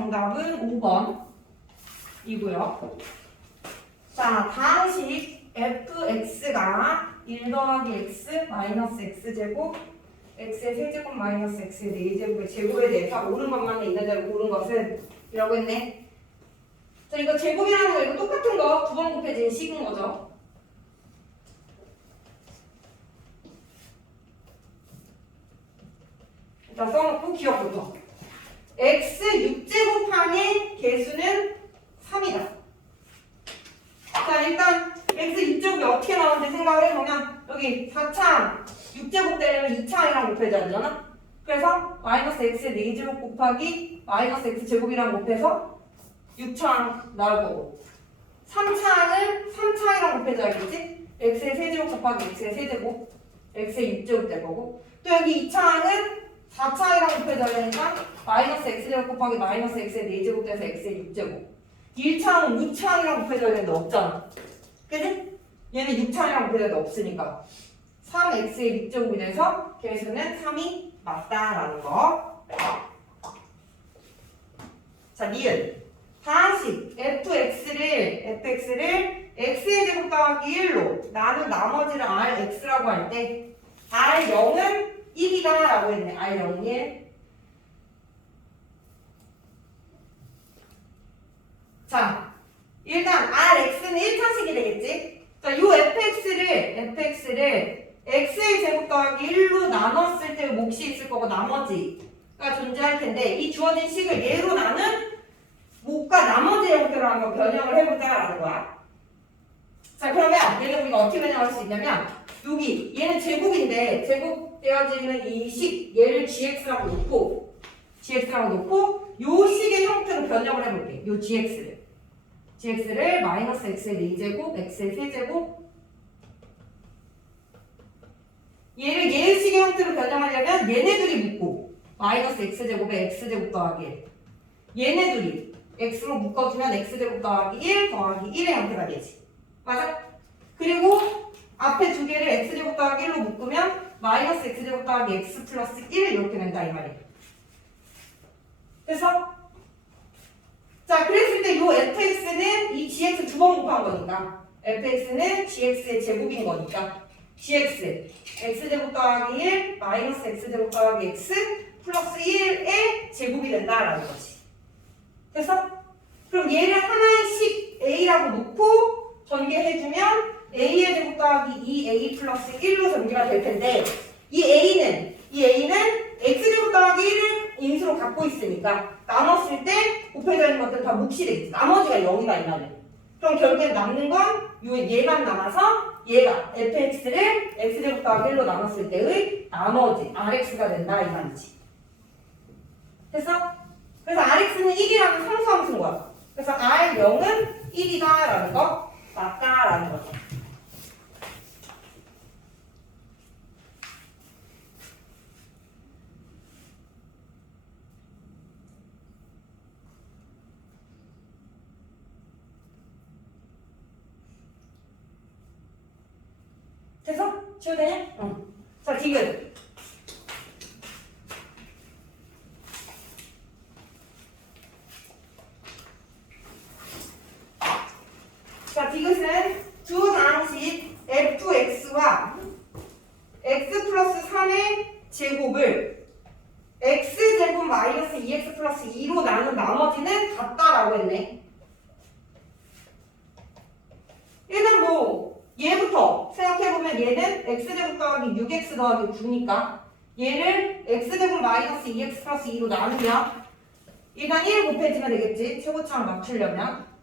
정답은 5번이고요. 자, 다음 식 fx가 1 더하기 x 마이너스 x제곱 x의 세제곱 마이너스 x의 4제곱의 제곱에 대해서 옳은 것만 있는 대로 고른 것은 이라고 했네. 자, 이거 제곱이라는 거 이거 똑같은 거 두 번 곱해진 식인 거죠. 일단 써놓고 기억부터. X 6제곱항의 개수는 3이다. 자, 일단 x 6제곱이 어떻게 나오는지 생각을 해보면 여기 4창 6제곱 되려면 2창이랑 곱해줘야 되잖아? 그래서 마이너스 x의 4제곱 곱하기 마이너스 x제곱이랑 곱해서 6창 나올 거고 3창은 3창이랑 곱해줘야겠지? x의 세제곱 곱하기 x의 세제곱 x의 6제곱 될 거고 또 여기 2창은 4창이랑 곱해줘야 되니까 마이너스 x제곱 곱하기 마이너스 x의 4제곱 돼서 x의 6제곱 1창은 2창이랑 곱해줘야 되는데 없잖아 그지? 얘는 6창이랑 곱해줘야 돼 없으니까 3x의 6제곱이 돼서 개수는 3이 맞다라는 거. 자, 니은. 다시 fx를 fx를 x의 제곱 더하기 1로 나눈 나머지를 rx라고 할 때 r0은 1이다라고 했네. r0이 1. 자, 일단 rx는 1차식이 되겠지? 자, 요 fx를 fx를 x의 제곱 더하기 1로 나눴을 때 몫이 있을 거고 나머지가 존재할 텐데 이 주어진 식을 예로 나눈 몫과 나머지 형태로 한번 변형을 해보자라는 거야. 자 그러면 얘는 우리가 어떻게 변형할 수 있냐면 여기 얘는 제곱인데 제곱되어지는 이 식 얘를 gx라고 놓고 gx라고 놓고 요 식의 형태로 변형을 해볼게. 요 gx를. gx를 마이너스 x의 4제곱 x의 세제곱. 얘를 예식의 형태로 변형하려면 얘네들이 묶고 마이너스 x제곱에 x제곱 더하기 1 얘네들이 x로 묶어주면 x제곱 더하기 1 더하기 1의 형태가 되지 맞아? 그리고 앞에 두 개를 x제곱 더하기 1로 묶으면 마이너스 x제곱 더하기 x 플러스 1 이렇게 된다 이 말이야. 그래서 자 그랬을 때 이 fx는 이 gx 두 번 곱한 거니까. fx는 gx의 제곱인 거니까. gx x제곱 더하기 1 마이너스 x제곱 더하기 x 플러스 1의 제곱이 된다라는 거지. 그래서 그럼 얘를 하나의 식 a라고 놓고 전개해주면 a의 제곱 더하기 2a 플러스 1로 전개가 될 텐데 이 a는 이 a는 x제곱 더하기 1을 인수로 갖고 있으니까 나눴을 때 곱해져 있는 것들은 다 몫이 되겠지. 나머지가 0이다 이 말이야. 그럼 결국에 남는 건요 얘만 남아서 얘가 fx를 x제곱 더하기 1로 나눴을 때의 나머지 rx가 된다 이 말이지. 됐어? 그래서 rx는 1이라는 상수함수인 거야. 그래서 r0은 1이다 라는 거 맞다라는 거죠. 됐어? 지워되냐? 응. 자, 지금. 자, 디귿은 두 단식 fx와 x 플러스 3의 제곱을 x제곱 마이너스 2x 플러스 2로 나눈 나머지는 같다라고 했네. 얘는 뭐 얘부터 생각해보면 얘는 x제곱 더하기 6x 더하기 9니까 얘를 x제곱 마이너스 2x 플러스 2로 나누면 일단 1 곱해지면 되겠지 최고차를 맞추려면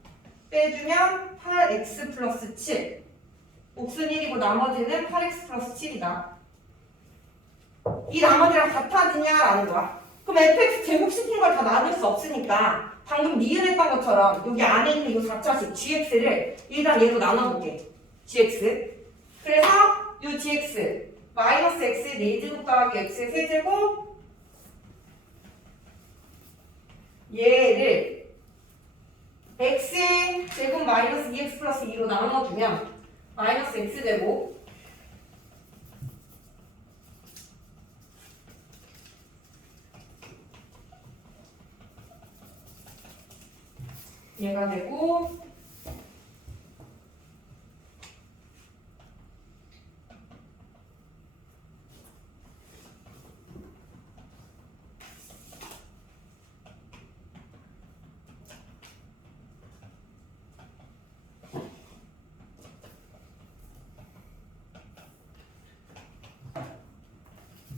빼주면 8x 플러스 7 옥순 1이고 나머지는 8x 플러스 7이다. 이 나머지랑 같아지냐라는 거야. 그럼 fx 제곱시킨 걸 다 나눌 수 없으니까 방금 니은했던 것처럼 여기 안에 있는 이 4차식 gx를 일단 얘로 나눠볼게. gx. 그래서 이 gx 마이너스 x의 4제곱 더하기 x의 세제곱 얘를 제곱 마이너스 2x 플러스 2로 나눠주면 마이너스 x제곱 얘가 되고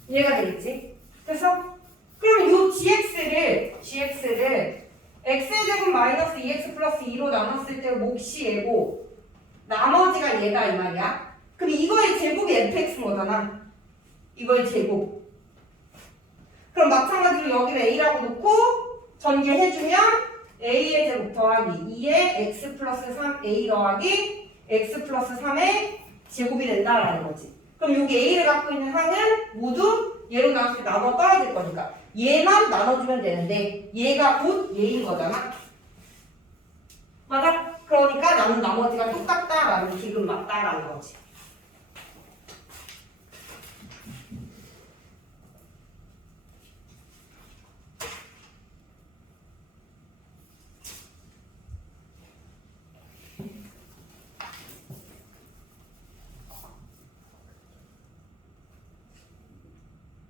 얘가 되겠지. 그래서 그럼 요 gx를 gx를 x제곱 마이너스 2x 플러스 2로 나눴을 때 몫이 얘고 나머지가 얘다 이 말이야. 그럼 이거의 제곱이 fx인 거잖아. 이거의 제곱. 그럼 마찬가지로 여기를 a라고 놓고 전개해주면 a의 제곱 더하기 2의 x 플러스 3a 더하기 x 플러스 3의 제곱이 된다라는 거지. 그럼 여기 a를 갖고 있는 항은 모두 얘로 나눴을 때 나눠 떨어질 거니까 얘만 나눠주면 되는데 얘가 곧 얘인 거잖아. 맞아? 그러니까 나는 나머지가 똑같다라는 기금 맞다라는 거지.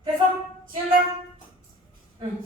돼서 지운다. 응.